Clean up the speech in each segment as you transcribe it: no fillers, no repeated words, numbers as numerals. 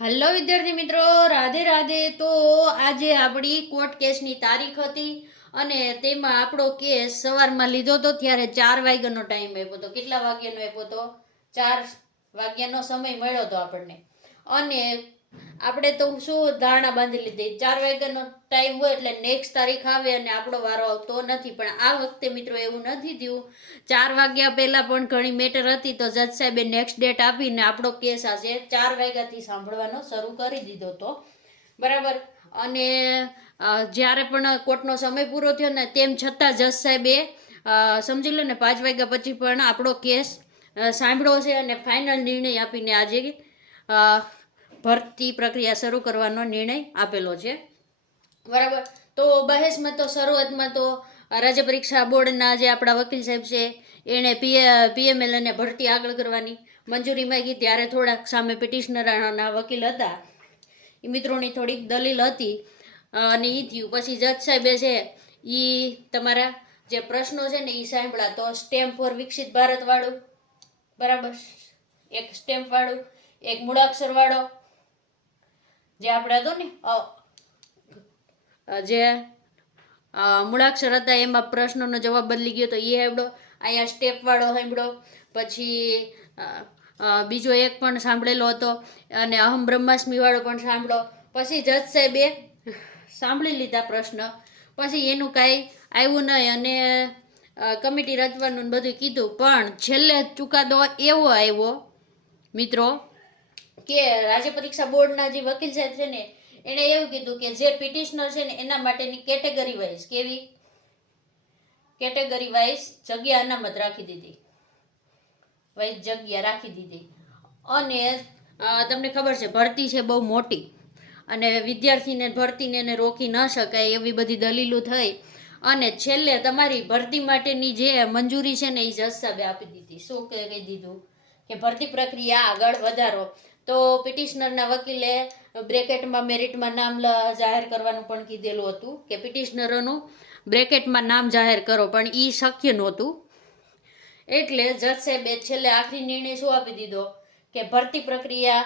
Hello વિદ્યાર્થી મિત્રો, રાધે રાધે. તો આજે આપણી કોર્ટ કેસની તારીખ હતી અને તેમાં આપણો કેસ સવારમાં લીધો હતો ત્યારે 4 વાગ્યાનો ટાઈમ આપ્યો હતો. કેટલા વાગ્યાનો આપ્યો હતો? 4 વાગ્યાનો સમય મળ્યો હતો આપણને. અને આપણે તો શું ધારણા બાંધી લીધી, 4 વાગ્યાનો ટાઈમ હોય એટલે નેક્સ્ટ તારીખ આવે અને આપણો વારો આવતો નથી. પણ આ વખતે મિત્રો એવું નથી થયું. 4 વાગ્યા પહેલા પણ ઘણી મેટર હતી તો જજ સાહેબે નેક્સ્ટ ડેટ આપીને આપણો કેસ આજે 4 વાગ્યાથી સાંભળવાનો શરૂ કરી દીધો હતો. બરાબર. અને જ્યારે પણ કોર્ટનો સમય પૂરો થયો ને તેમ છતાં જજ સાહેબે સમજી લો ને 5 વાગ્યા પછી પણ આપણો કેસ સાંભળ્યો છે અને ફાઇનલ નિર્ણય આપીને આજે ભરતી પ્રક્રિયા શરૂ કરવાનો નિર્ણય આપેલો છે. બરાબર. તો બહેસમાં તો શરૂઆતમાં તો રાજ્ય પરીક્ષા બોર્ડના જે આપણા વકીલ સાહેબ છે એણે પીએમએલ અને ભરતી આગળ કરવાની મંજૂરી માંગી. ત્યારે થોડાક સામે પિટિશનરના વકીલ હતા એ મિત્રોની થોડીક દલીલ હતી અને એ થયું. પછી જજ સાહેબે છે એ તમારા જે પ્રશ્નો છે ને એ સાંભળ્યા. તો સ્ટેમ્પ ફોર વિકસિત ભારત વાળું, બરાબર, એક સ્ટેમ્પ વાળું, એક મૂળાક્ષર વાળો જે આપણે હતો ને જે મૂળાક્ષર હતા એમાં પ્રશ્નોનો જવાબ બદલી ગયો તો એ સાંભળો. અહીંયા સ્ટેપ વાળો સાંભળો. પછી બીજો એક પણ સાંભળેલો હતો અને અહમ બ્રહ્માસ્મિ વાળો પણ સાંભળો. પછી જજ સાહેબે સાંભળી લીધા પ્રશ્ન. પછી એનું કાંઈ આવ્યું નહીં અને કમિટી રચવાનું બધું કીધું. પણ છેલ્લે ચુકાદો એવો આવ્યો મિત્રો કે રાજ્ય પરીક્ષા બોર્ડના જે વકીલ સાહેબ છે ને એણે એવું કીધું કે જે પિટિશનર છે ને એના માટેની કેટેગરી વાઇઝ, કેવી કેટેગરી વાઇઝ જગ્યા અનામત રાખી દીધી, વાઇઝ જગ્યા રાખી દીધી. અને તમને ખબર છે ભરતી છે બહુ મોટી અને વિદ્યાર્થીને ભરતીને એને રોકી ન શકાય એવી બધી દલીલો થઈ અને છેલ્લે તમારી ભરતી માટેની જે મંજૂરી છે ને એ જજ સાહેબે આપી દીધી. શું કહી દીધું કે ભરતી પ્રક્રિયા આગળ વધારો. તો પિટિશનરના વકીલે બ્રેકેટમાં મેરિટમાં નામ જાહેર કરવાનું પણ કીધેલું હતું કે પિટિશનરોનું બ્રેકેટમાં નામ જાહેર કરો, પણ એ શક્ય નહોતું. એટલે જજ સાહેબે છેલ્લે આખરી નિર્ણય શું આપી દીધો કે ભરતી પ્રક્રિયા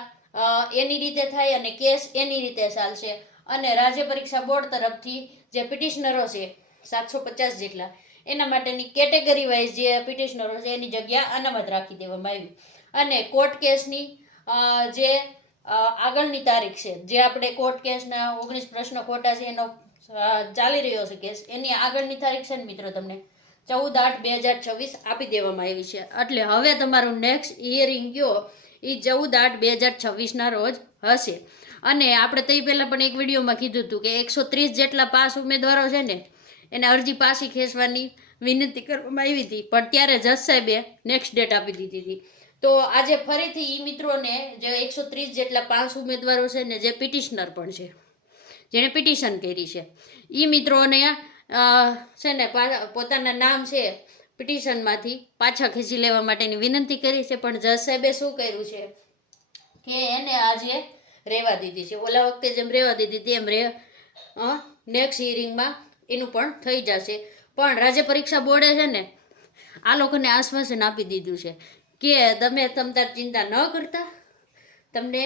એની રીતે થાય અને કેસ એની રીતે ચાલશે. અને રાજ્ય પરીક્ષા બોર્ડ તરફથી જે પિટિશનરો છે 750 જેટલા, એના માટેની કેટેગરી વાઇઝ જે પિટિશનરો છે એની જગ્યા અનામત રાખી દેવામાં આવી. અને કોર્ટ કેસની જે આગળની તારીખ છે, જે આપણે કોર્ટ કેસના 19 પ્રશ્નો ખોટા છે એનો ચાલી રહ્યો છે કેસ, એની આગળની તારીખ છે ને મિત્રો તમને 14/8/2026 આપી દેવામાં આવી છે. એટલે હવે તમારું નેક્સ્ટ હિયરિંગ કયો એ 14/8/2026 રોજ હશે. અને આપણે તે પહેલાં પણ એક વિડીયોમાં કીધું હતું કે 130 જેટલા પાસ ઉમેદવારો છે ને એને અરજી પાછી ખેંચવાની વિનંતી કરવામાં આવી હતી, પણ ત્યારે જજ સાહેબે નેક્સ્ટ ડેટ આપી દીધી હતી. તો આજે ફરીથી એ મિત્રોને જે 130 જેટલા પાસ ઉમેદવારો છે ને જે પિટિશનર પણ છે, જેણે પિટિશન કરી છે, એ મિત્રોને છે ને પોતાના નામ છે પિટિશનમાંથી પાછા ખેંચી લેવા માટેની વિનંતી કરી છે. પણ જજ સાહેબે શું કર્યું છે કે એને આજે રહેવા દીધી છે. ઓલા વખતે જેમ રહેવા દીધી તેમ નેક્સ્ટ હિયરિંગમાં એનું પણ થઈ જશે. પણ રાજ્ય પરીક્ષા બોર્ડે છે ને આ લોકોને આશ્વાસન આપી દીધું છે કે તમે તમતાર ચિંતા ન કરતા, તમને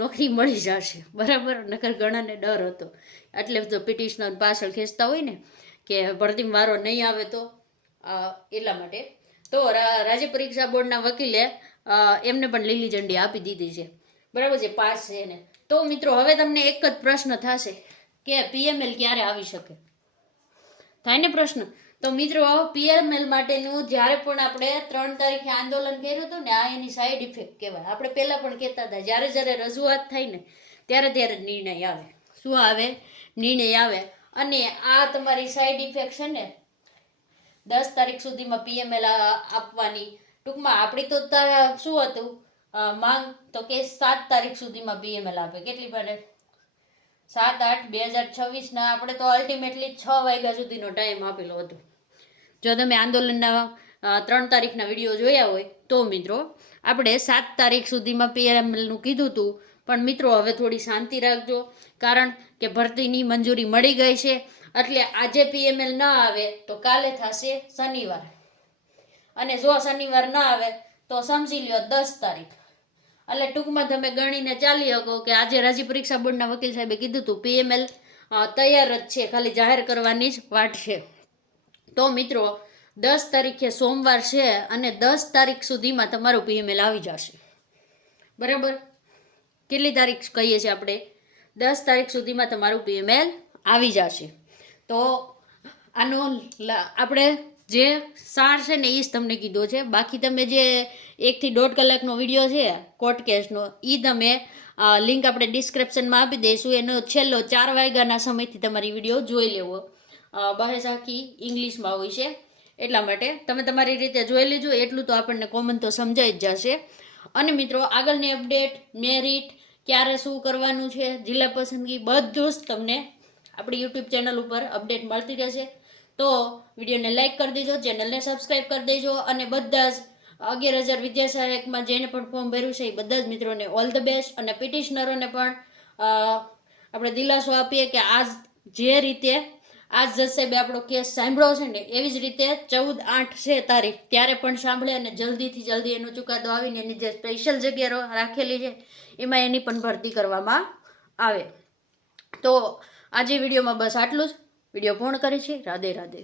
નોકરી મળી જશે. બરાબર. નકર ઘણાને ડર હતો એટલે તો પિટિશનર પાછળ ખેંચતા હોય ને કે ભરતીમાં વારો નહીં આવે તો એટલા માટે. તો રાજ્ય પરીક્ષા બોર્ડના વકીલે એમને પણ લીલી ઝંડી આપી દીધી છે. બરાબર છે, પાસ છે એને. તો મિત્રો હવે તમને એક જ પ્રશ્ન થશે કે પીએમએલ ક્યારે આવી શકે? થાય ને પ્રશ્ન. તો મિત્રો પીએમએલ માટેનું જ્યારે પણ આપણે 3 તારીખે આંદોલન કર્યું હતું ને, આ એની સાઈડ ઇફેક્ટ કહેવાય. આપણે પહેલાં પણ કહેતા હતા જ્યારે જ્યારે રજૂઆત થાય ને ત્યારે ત્યારે નિર્ણય આવે. શું આવે? નિર્ણય આવે. અને આ તમારી સાઈડ ઇફેક્ટ છે ને 10 તારીખ સુધીમાં પીએમએલ આપવાની. ટૂંકમાં આપણી તો શું હતું માંગ તો કે 7 તારીખ સુધીમાં પીએમએલ આપે. કેટલી બને? 7/8/2026 આપણે તો અલ્ટિમેટલી 6 વાગ્યા સુધીનો ટાઈમ આપેલો હતો. જો તમે આંદોલનના 3 તારીખના વિડીયો જોયા હોય તો મિત્રો આપણે 7 તારીખ સુધીમાં પીએમએલનું કીધું હતું. પણ મિત્રો હવે થોડી શાંતિ રાખજો, કારણ કે ભરતીની મંજૂરી મળી ગઈ છે. એટલે આજે પીએમએલ ન આવે તો કાલે થશે શનિવાર, અને જો શનિવાર ન આવે તો સમજી લ્યો 10 તારીખ. એટલે ટૂંકમાં તમે ગણીને ચાલી શકો કે આજે રાજ્ય પરીક્ષા બોર્ડના વકીલ સાહેબે કીધું હતું PML તૈયાર જ છે, ખાલી જાહેર કરવાની જ વાટ છે. તો મિત્રો 10 તારીખે સોમવાર છે અને 10 તારીખ સુધીમાં તમારું PML આવી જશે. બરાબર, કેટલી તારીખ કહીએ છીએ આપણે? 10 તારીખ સુધીમાં તમારું PML આવી જશે. તો આનો આપણે જે સાર છે ને એ જ તમને કીધો છે. બાકી તમે જે 1 થી 1.5 કલાકનો વિડીયો છે કોર્ટ કેસનો, એ તમે લિંક આપણે ડિસ્ક્રિપ્શનમાં આપી દઈશું. એનો છેલ્લો 4 વાગ્યાના સમયથી તમારી વિડીયો જોઈ લેવો. બહેસ આખી ઇંગ્લિશમાં હોય છે, એટલા માટે તમે તમારી રીતે જોઈ લેજો. એટલું તો આપણને કોમન તો સમજાઈ જ જશે. અને મિત્રો આગળની અપડેટ, મેરિટ, ક્યારે શું કરવાનું છે, જિલ્લા પસંદગી, બધું જ તમને આપણી યુટ્યુબ ચેનલ ઉપર અપડેટ મળતી રહેશે. તો વિડીયોને લાઇક કરી દેજો, ચેનલને સબસ્ક્રાઈબ કરી દેજો અને બધા જ 11,000 વિદ્યા સહાયકમાં જેને પણ ફોર્મ ભર્યું છે એ બધા જ મિત્રોને ઓલ ધ બેસ્ટ. અને પિટિશનરોને પણ આપણે દિલાસો આપીએ કે આજ જે રીતે આજ જજ સાહેબે આપણો કેસ સાંભળ્યો છે ને એવી જ રીતે 14/8 છે તારીખ, ત્યારે પણ સાંભળે અને જલ્દીથી જલ્દી એનો ચુકાદો આવીને એની જે સ્પેશિયલ જગ્યા રાખેલી છે એમાં એની પણ ભરતી કરવામાં આવે. તો આજે વિડીયોમાં બસ આટલું જ. વિડીયો પૂર્ણ કરે છે. રાધે રાધે.